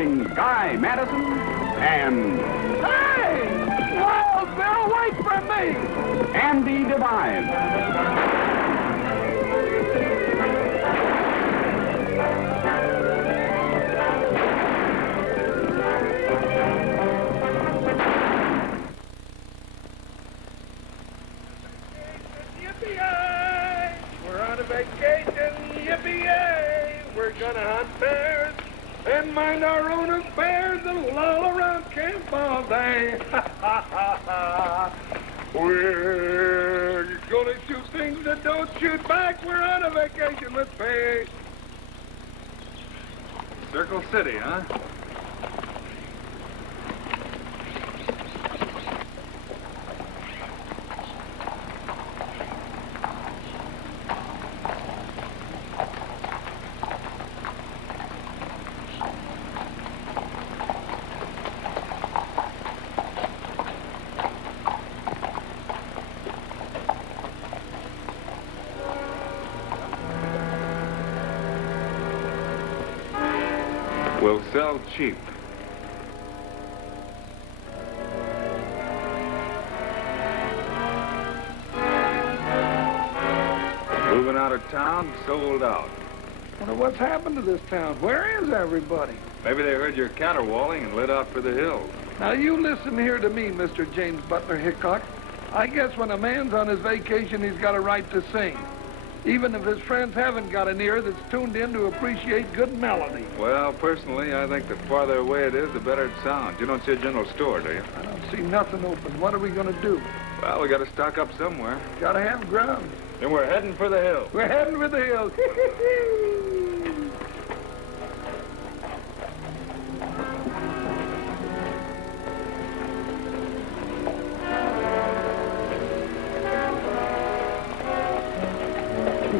starring Guy Madison and... Hey! Whoa, Bill, wait for me! Andy Devine. Yippee-yay! We're on a vacation, yippee-yay! We're gonna hunt bears and mind our own affairs and loll around camp all day. Ha ha ha ha! We're gonna shoot things that don't shoot back. We're on a vacation, let's pay. Circle City, huh? We'll sell cheap. Moving out of town, sold out. Wonder what's happened to this town? Where is everybody? Maybe they heard your counterwalling and lit out for the hills. Now, you listen here to me, Mr. James Butler Hickok. I guess when a man's on his vacation, he's got a right to sing. Even if his friends haven't got an ear that's tuned in to appreciate good melody. Well, personally, I think the farther away it is, the better it sounds. You don't see a general store, do you? I don't see nothing open. What are we going to do? Well, we got to stock up somewhere. Got to have ground. Then we're heading for the hills. We're heading for the hills.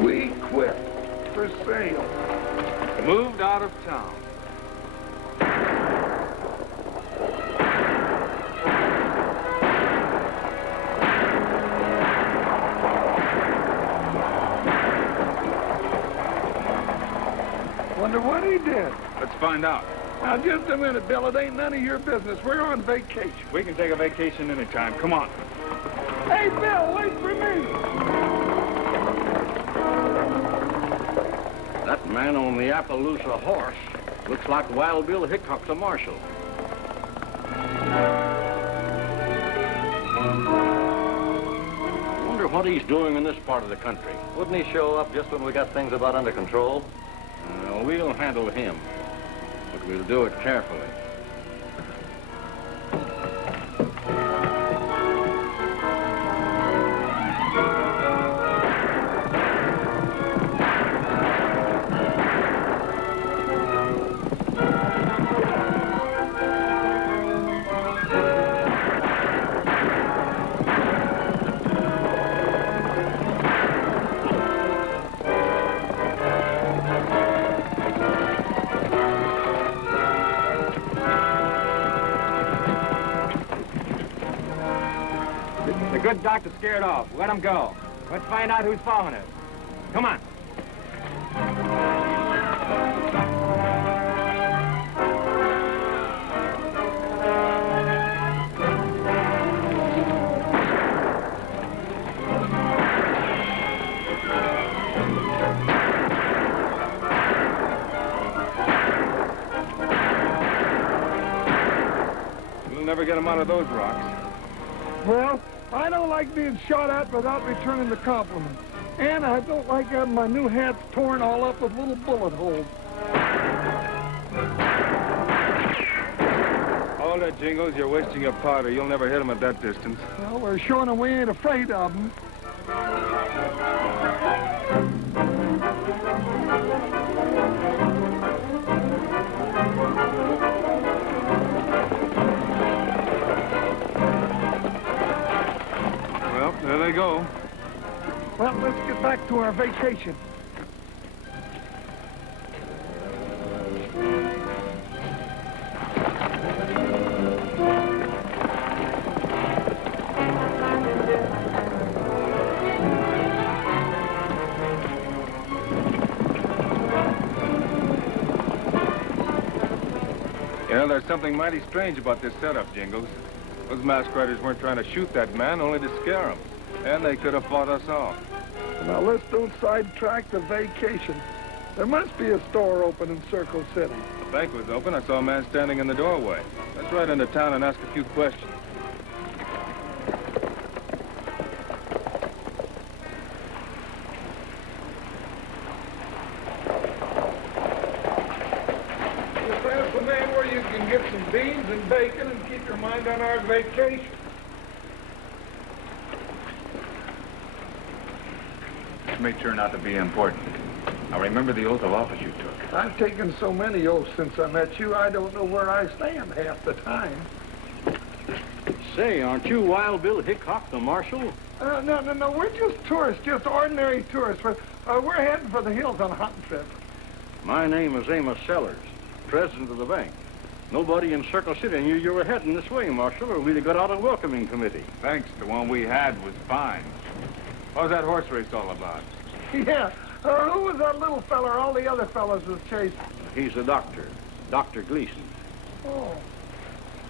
We quit. For sale. Moved out of town. Wonder what he did. Let's find out. Now, just a minute, Bill. It ain't none of your business. We're on vacation. We can take a vacation anytime. Come on. Hey, Bill, wait for me. That man on the Appaloosa horse looks like Wild Bill Hickok, the Marshal. Wonder what he's doing in this part of the country. Wouldn't he show up just when we got things about under control? We'll handle him, but we'll do it carefully. The good doctor scared off. Let him go. Let's find out who's following us. Come on. We'll never get him out of those rocks. Well, I don't like being shot at without returning the compliment. And I don't like having my new hats torn all up with little bullet holes. Hold it, Jingles. You're wasting your powder. You'll never hit him at that distance. Well, we're showing them we ain't afraid of them. Well, there they go. Well, let's get back to our vacation. You know, there's something mighty strange about this setup, Jingles. Those masked riders weren't trying to shoot that man, only to scare him. And they could have fought us off. Now, let's don't sidetrack the vacation. There must be a store open in Circle City. The bank was open. I saw a man standing in the doorway. Let's ride into town and ask a few questions. Just ask the man where you can get some beans and bacon and keep your mind on our vacation. This may turn out to be important. Now, remember the oath of office you took. I've taken so many oaths since I met you, I don't know where I stand half the time. Say, aren't you Wild Bill Hickok, the Marshal? No, we're just tourists, just ordinary tourists. We're heading for the hills on a hunting trip. My name is Amos Sellers, president of the bank. Nobody in Circle City knew you were heading this way, Marshal, or we'd have got out a welcoming committee. Thanks. The one we had was fine. What was that horse race all about? Yeah. Who was that little feller all the other fellas was chasing? He's a doctor, Dr. Gleason. Oh.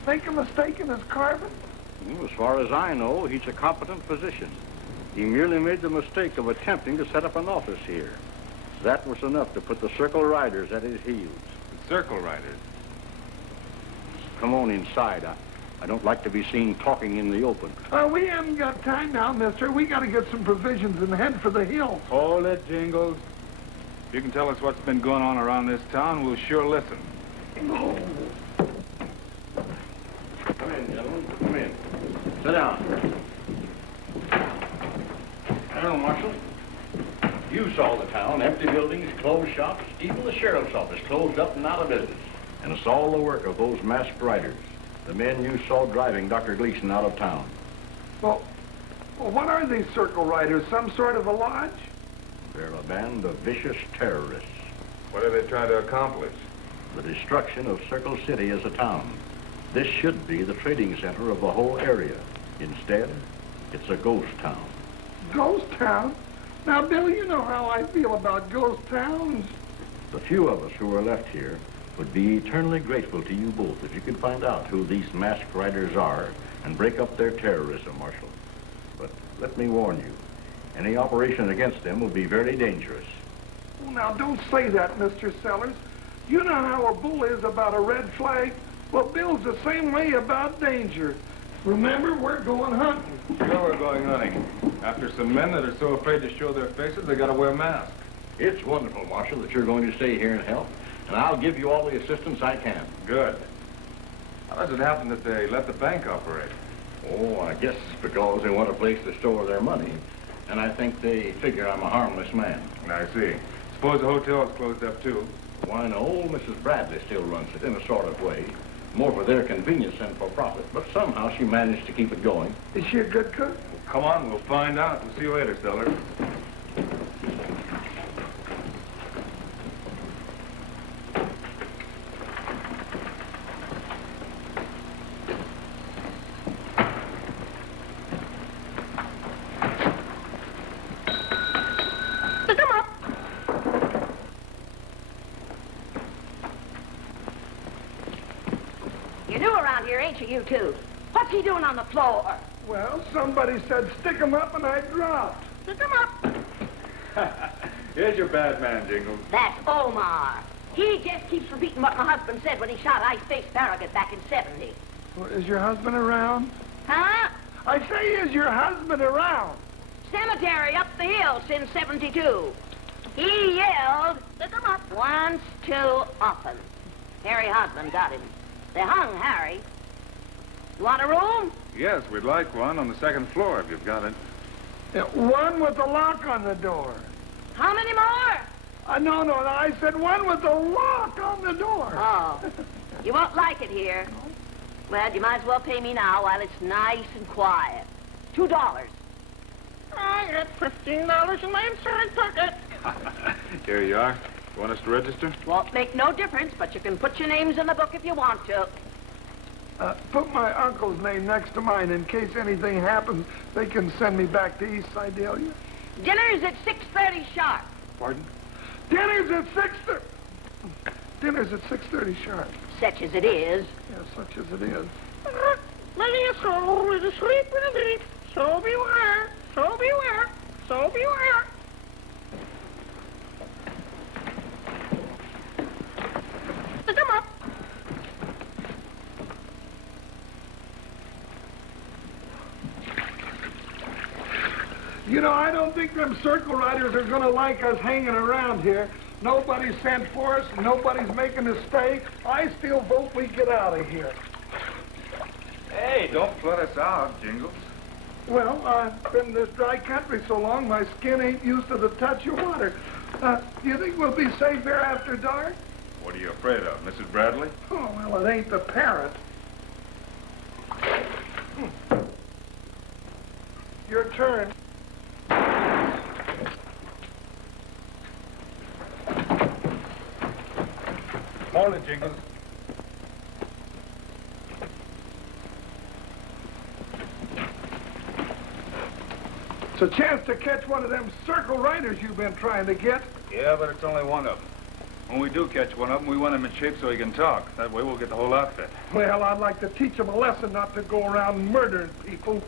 Make a mistake in his carving? Well, as far as I know, he's a competent physician. He merely made the mistake of attempting to set up an office here. That was enough to put the Circle Riders at his heels. The Circle Riders. Come on inside. I don't like to be seen talking in the open. We haven't got time now, mister. We got to get some provisions and head for the hills. Hold it, Jingles. If you can tell us what's been going on around this town, we'll sure listen. Oh. Come in, gentlemen. Come in. Sit down. Hello, Marshal. You saw the town. Empty buildings, closed shops, even the sheriff's office closed up and out of business. And it's all the work of those masked riders. The men you saw driving Dr. Gleason out of town. Well, what are these Circle Riders? Some sort of a lodge? They're a band of vicious terrorists. What are they trying to accomplish? The destruction of Circle City as a town. This should be the trading center of the whole area. Instead, it's a ghost town. Ghost town? Now, Bill, you know how I feel about ghost towns. The few of us who are left here would be eternally grateful to you both if you could find out who these masked riders are and break up their terrorism, Marshal. But let me warn you, any operation against them will be very dangerous. Oh, now, don't say that, Mr. Sellers. You know how a bull is about a red flag? Well, Bill's the same way about danger. Remember, we're going hunting. Sure, we're going hunting. After some men that are so afraid to show their faces, they gotta wear masks. It's wonderful, Marshal, that you're going to stay here and help, and I'll give you all the assistance I can. Good. How does it happen that they let the bank operate? Oh, I guess it's because they want a place to store their money, and I think they figure I'm a harmless man. I see. Suppose the hotel's closed up, too. Why, no, Mrs. Bradley still runs it in a sort of way. More for their convenience than for profit, but somehow she managed to keep it going. Is she a good cook? Well, come on, we'll find out. We'll see you later, Sellers. You two. What's he doing on the floor? Well, somebody said stick him up and I dropped. Stick him up. Here's your bad man, Jingles. That's Omar. He just keeps repeating what my husband said when he shot Ice-Face Farragut back in 70. Well, is your husband around? Huh? I say, is your husband around? Cemetery up the hill since 72. He yelled, stick him up once too often. Harry Hosman got him. They hung Harry. You want a room? Yes, we'd like one on the second floor if you've got it. Yeah, one with a lock on the door. How many more? No, I said one with a lock on the door. Oh, you won't like it here. Well, you might as well pay me now while it's nice and quiet. $2. I got $15 in my inside pocket. Here you are. You want us to register? Won't make no difference, but you can put your names in the book if you want to. Put my uncle's name next to mine in case anything happens. They can send me back to East Sidalia. Dinner's at 6:30 sharp. Pardon? Dinner's at 6:30. Dinner's at 6:30 sharp. Such as it is. Yeah, such as it is. Many a soul is asleep in a deep. So beware, so beware, so beware. Come up. You know, I don't think them circle riders are going to like us hanging around here. Nobody's sent for us. Nobody's making us stay. I still vote we get out of here. Hey, don't flood us out, Jingles. Well, I've been in this dry country so long, my skin ain't used to the touch of water. Do you think we'll be safe here after dark? What are you afraid of, Mrs. Bradley? Oh, well, it ain't the parrot. Your turn. Hold it, Jingles. It's a chance to catch one of them circle riders you've been trying to get. Yeah, but it's only one of them. When we do catch one of them, we want him in shape so he can talk. That way we'll get the whole outfit. Well, I'd like to teach him a lesson not to go around murdering people.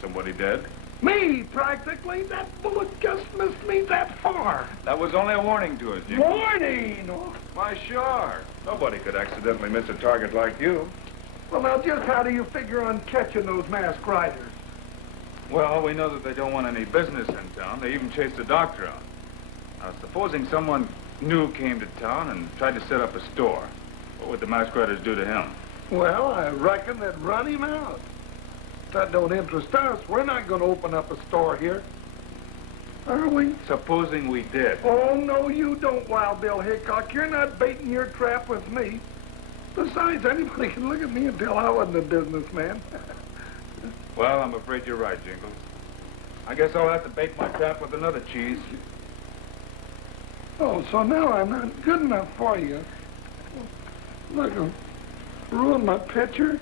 Somebody dead? Me, practically. That bullet just missed me that far. That was only a warning to us, Jingles. Warning! Oh, Why, sure. Nobody could accidentally miss a target like you. well, now, just how do you figure on catching those masked riders? Well, we know that they don't want any business in town. They even chased a doctor out. Now, supposing someone new came to town and tried to set up a store, what would the masked riders do to him? Well, I reckon they'd run him out. That don't interest us. We're not going to open up a store here. Are we? Supposing we did. Oh, no, you don't, Wild Bill Hickok. You're not baiting your trap with me. Besides, anybody can look at me and tell I wasn't a businessman. Well, I'm afraid you're right, Jingles. I guess I'll have to bait my trap with another cheese. Oh, so now I'm not good enough for you. Look, ruin my picture.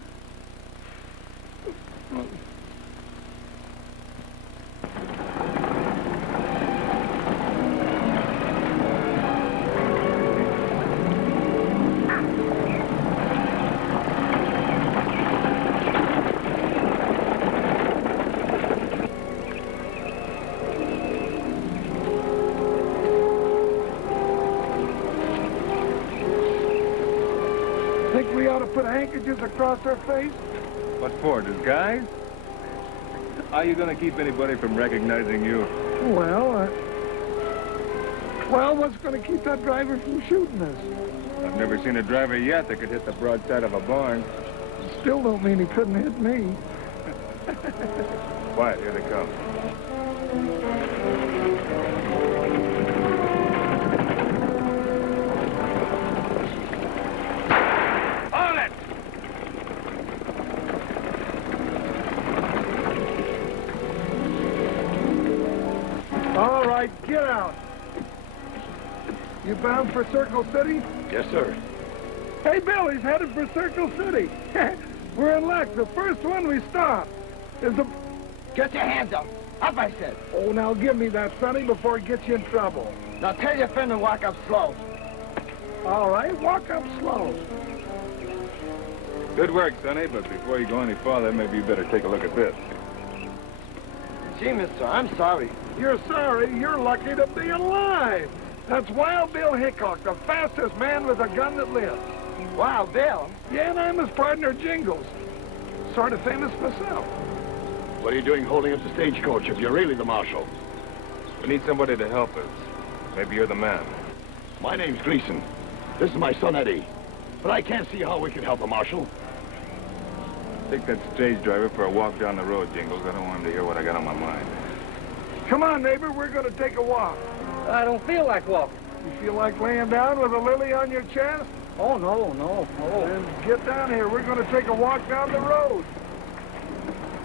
Think we ought to put handkerchiefs across our face? What for, disguise? How are you going to keep anybody from recognizing you? Well, what's going to keep that driver from shooting us? I've never seen a driver yet that could hit the broadside of a barn. Still don't mean he couldn't hit me. Quiet, here they come. On it! All right, get out. You bound for Circle City? Yes, sir. Hey, Bill, he's headed for Circle City. We're in luck. The first one we stop is the... Get your hands up. Up, I said. Oh, now give me that, Sonny, before it gets you in trouble. Now tell your friend to walk up slow. All right, walk up slow. Good work, Sonny, but before you go any farther, maybe you better take a look at this. Gee, mister, I'm sorry. You're sorry. You're lucky to be alive. That's Wild Bill Hickok, the fastest man with a gun that lives. Wow, Bill. Yeah, and I'm his partner, Jingles. Sort of famous myself. What are you doing holding up the stagecoach if you're really the Marshal? We need somebody to help us. Maybe you're the man. My name's Gleason. This is my son, Eddie. But I can't see how we can help the Marshal. Take that stage driver for a walk down the road, Jingles. I don't want him to hear what I got on my mind. Come on, neighbor, we're going to take a walk. I don't feel like walking. You feel like laying down with a lily on your chest? Oh, no. Then get down here. We're going to take a walk down the road.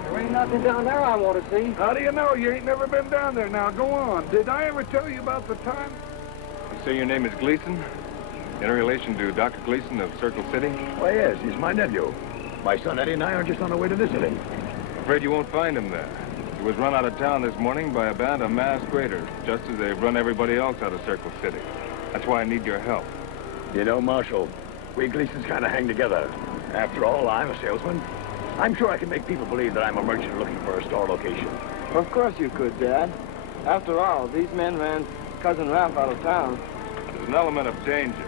There ain't nothing down there I want to see. How do you know? You ain't never been down there. Now, go on. Did I ever tell you about the time? You say your name is Gleason? In relation to Dr. Gleason of Circle City? Why, yes, he's my nephew. My son Eddie and I are just on our way to visit him. Afraid you won't find him there. He was run out of town this morning by a band of masked raiders, just as they've run everybody else out of Circle City. That's why I need your help. You know, Marshal, we Gleasons kind of hang together. After all, I'm a salesman. I'm sure I can make people believe that I'm a merchant looking for a store location. Of course you could, Dad. After all, these men ran Cousin Ralph out of town. There's an element of danger.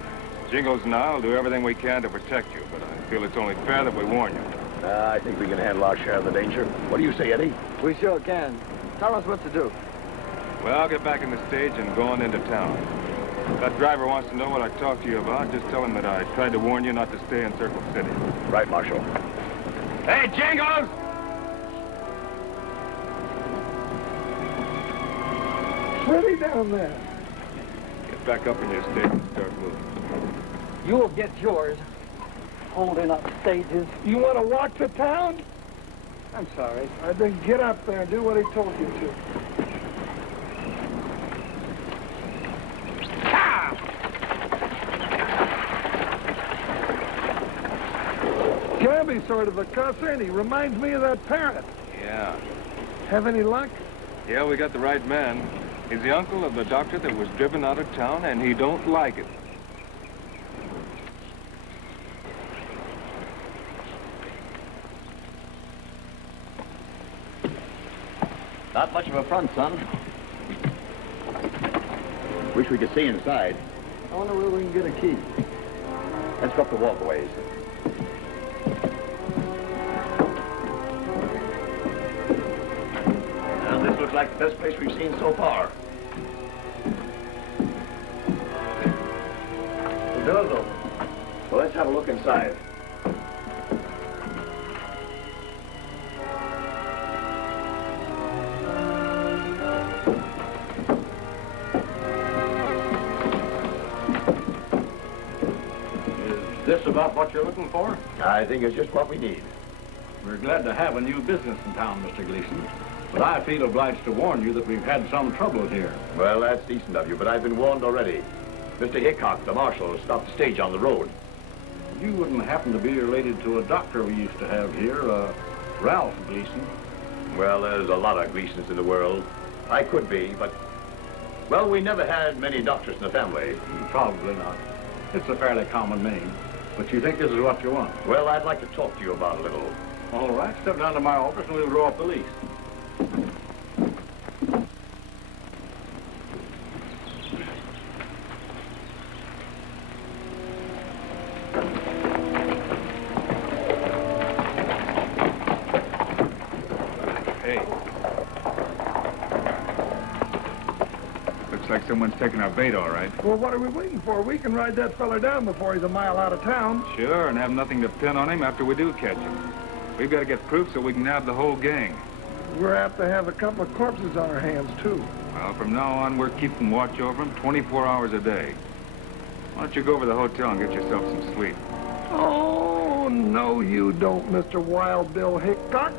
Jingles and I'll do everything we can to protect you, but I feel it's only fair that we warn you. I think we can handle our share of the danger. What do you say, Eddie? We sure can. Tell us what to do. Well, I'll get back in the stage and go on into town. If that driver wants to know what I talked to you about, just tell him that I tried to warn you not to stay in Circle City. Right, Marshal. Hey, Jingles! Pretty down there. Get back up in your stage and start moving. You'll get yours. Holding up stages. You want to walk to town? I'm sorry. Then get up there and do what he told you to. Gabby's sort of a cuss, ain't he? Reminds me of that parrot. Yeah. Have any luck? Yeah, we got the right man. He's the uncle of the doctor that was driven out of town, and he don't like it. Not much of a front, son. Wish we could see inside. I wonder where we can get a key. Let's go up the walkways. Now, this looks like the best place we've seen so far. The door's open. Well, let's have a look inside. Is this about what you're looking for? I think it's just what we need. We're glad to have a new business in town, Mr. Gleason. But I feel obliged to warn you that we've had some trouble here. Well, that's decent of you, but I've been warned already. Mr. Hickok, the marshal, stopped the stage on the road. You wouldn't happen to be related to a doctor we used to have here, Ralph Gleason? Well, there's a lot of Gleasons in the world. I could be, but... Well, we never had many doctors in the family. Probably not. It's a fairly common name. But you think this is what you want? Well, I'd like to talk to you about it a little. All right, step down to my office and we'll draw up the lease. Hey. Looks like someone's taking our bait, all right. Well, what are we waiting for? We can ride that fella down before he's a mile out of town. Sure, and have nothing to pin on him after we do catch him. We've got to get proof so we can nab the whole gang. We're apt to have a couple of corpses on our hands, too. Well, from now on, we're keeping watch over him 24 hours a day. Why don't you go over to the hotel and get yourself some sleep? Oh, no, you don't, Mr. Wild Bill Hickok.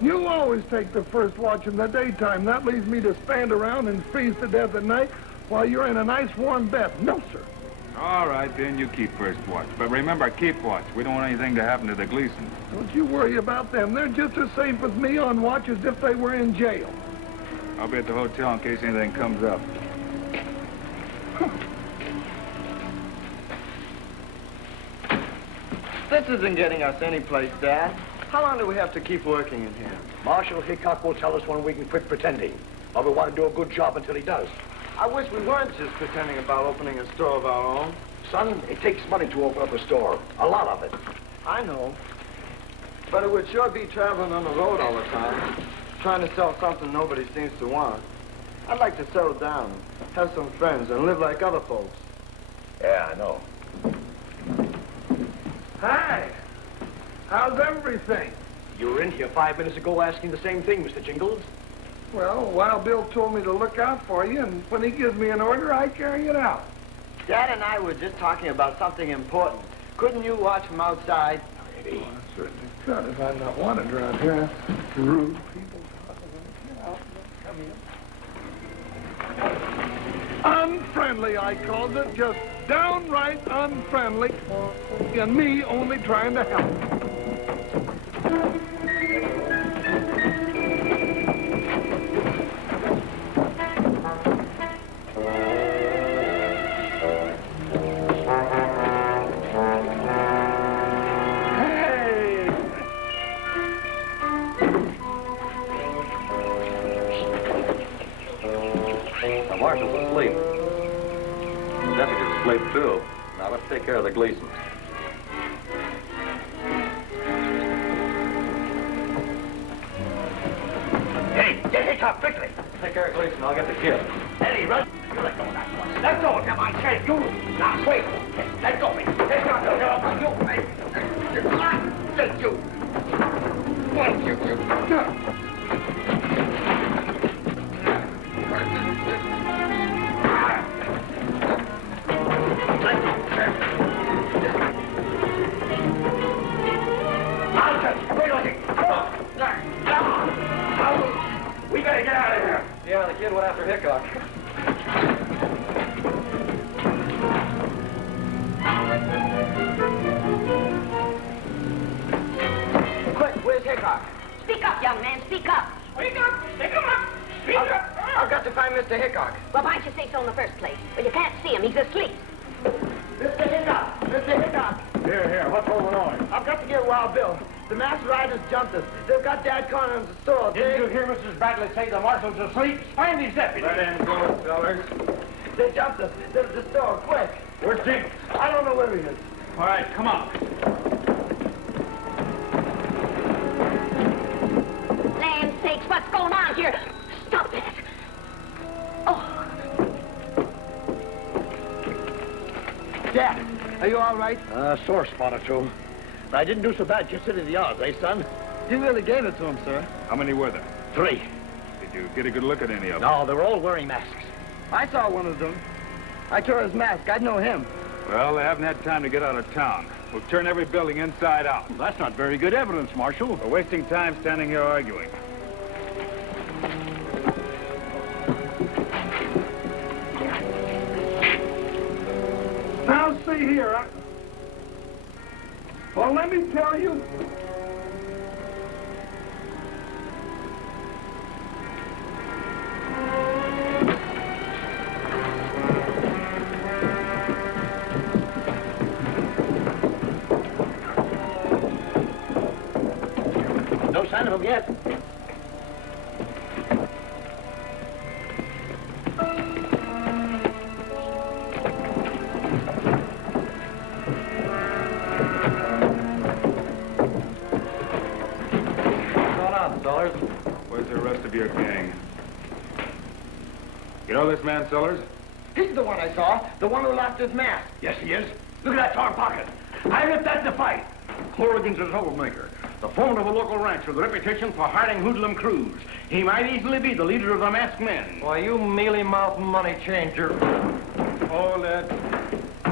You always take the first watch in the daytime. That leaves me to stand around and freeze to death at night while you're in a nice warm bed. No, sir. All right, then you keep first watch. But remember, keep watch. We don't want anything to happen to the Gleasons. Don't you worry about them. They're just as safe with me on watch as if they were in jail. I'll be at the hotel in case anything comes up. This isn't getting us any place, Dad. How long do we have to keep working in here? Marshal Hickok will tell us when we can quit pretending. Or we want to do a good job until he does. I wish we weren't just pretending about opening a store of our own. Son, it takes money to open up a store. A lot of it. I know. But it would sure be traveling on the road all the time, trying to sell something nobody seems to want. I'd like to settle down, have some friends, and live like other folks. Yeah, I know. Hi. How's everything? You were in here 5 minutes ago asking the same thing, Mr. Jingles. Well, Wild Bill told me to look out for you, and when he gives me an order, I carry it out. Dad and I were just talking about something important. Couldn't you watch from outside? Oh, I certainly could if I'm not wanted around here. Rude people talking. Come in. Unfriendly, I called it. Just downright unfriendly. And me only trying to help. Marshal's asleep. The deputy's asleep, too. Now, let's take care of the Gleasons. Hey, get Hickok quickly. Take care of Gleason. I'll get the kid. Eddie, run. You let go of that one. Let go of him, I said. You. Now, wait. Let go of me. Let go of him. You. I said you. What you We gotta get out of here. Yeah, the kid went after Hickok. Quick, where's Hickok? Speak up, young man, speak up. Speak up! Speak him up! Speak up! I've got to find Mr. Hickok. Well, why'd you say so in the first place? Well, you can't see him. He's asleep. Mr. Hickok! Mr. Hickok! Here, what's going on? I've got to get Wild Bill. The masked riders jumped us. They've got Dad cornered in the store. Didn't you hear Mrs. Bradley say the marshal's asleep? Find these deputies. Let him go, Sellers. They jumped us. They're at the store. Quick. Where's Jingles? I don't know where he is. All right, come on. Land sakes, what's going on here? Stop that. Oh, Dad, are you all right? Sore spot or two. I didn't do so bad just sitting the odds, eh, son? You really gave it to him, sir. How many were there? 3. Did you get a good look at any of them? No, they were all wearing masks. I saw one of them. I tore his mask. I'd know him. Well, they haven't had time to get out of town. We'll turn every building inside out. That's not very good evidence, Marshal. We're wasting time standing here arguing. Now, see here. Well, let me tell you. No sign of him yet. Where's the rest of your gang? You know this man, Sellers? He's the one I saw. The one who lost his mask. Yes, he is. Look at that torn pocket. I ripped that in a fight. Corrigan's a troublemaker. The foreman of a local ranch with a reputation for hiding hoodlum crews. He might easily be the leader of the masked men. Why, you mealy-mouthed money changer. Hold it.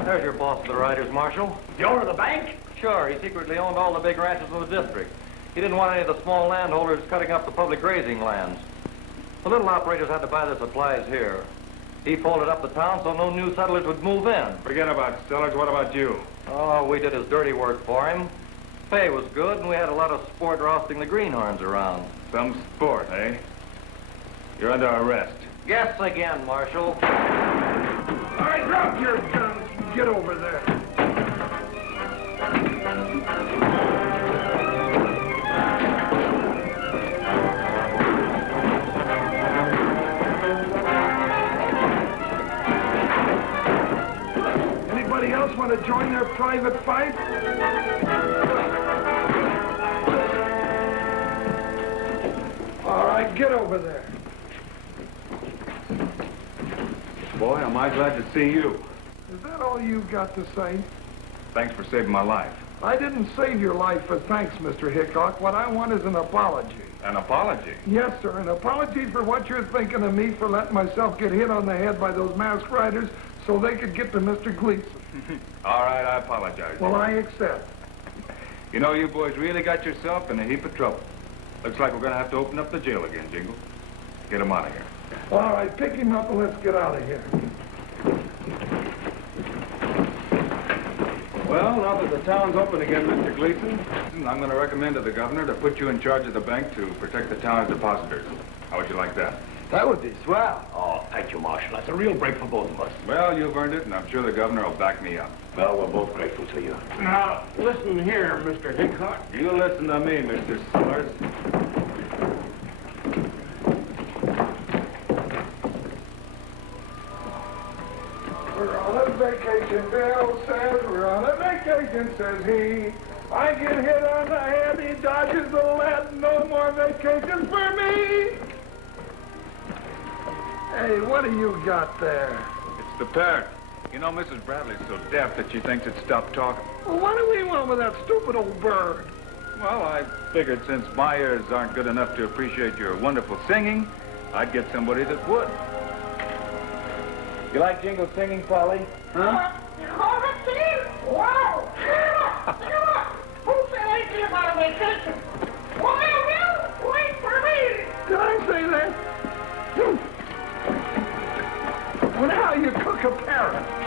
There's your boss of the riders, Marshal. The owner of the bank? Sure, he secretly owned all the big ranches in the district. He didn't want any of the small landholders cutting up the public grazing lands. The little operators had to buy their supplies here. He folded up the town so no new settlers would move in. Forget about Sellers. What about you? Oh, we did his dirty work for him. Pay was good, and we had a lot of sport rousting the greenhorns around. Some sport, eh? You're under arrest. Guess again, Marshal. All right, drop your guns. Get over there. Anybody else want to join their private fight? All right, get over there. Boy, am I glad to see you. Is that all you've got to say? Thanks for saving my life. I didn't save your life for thanks, Mr. Hickok. What I want is an apology. An apology? Yes, sir, an apology for what you're thinking of me for letting myself get hit on the head by those masked riders so they could get to Mr. Gleason. All right, I apologize. Well, I accept. You know, you boys really got yourself in a heap of trouble. Looks like we're going to have to open up the jail again, Jingles. Get him out of here. All right, pick him up and let's get out of here. Well, now that the town's open again, Mr. Gleason, I'm going to recommend to the governor to put you in charge of the bank to protect the town's depositors. How would you like that? That would be swell. Oh, thank you, Marshal. That's a real break for both of us. Well, you've earned it, and I'm sure the governor will back me up. Well, we're both grateful to you. Now, listen here, Mr. Hickok. You listen to me, Mr. Sellers. on vacation, Bill says. We're on a vacation, says he. I get hit on the head, he dodges the lead. No more vacations for me. Hey, what do you got there? It's the parrot. You know, Mrs. Bradley's so deaf that she thinks it stopped talking. Well, what do we want with that stupid old bird? Well, I figured since my ears aren't good enough to appreciate your wonderful singing, I'd get somebody that would. You like Jingles singing, Polly? Huh? Oh, let's see. Wow. Who said anything about a vacation? Why, Bill? Wait for me. Did I say that? Well, now you cook a parrot.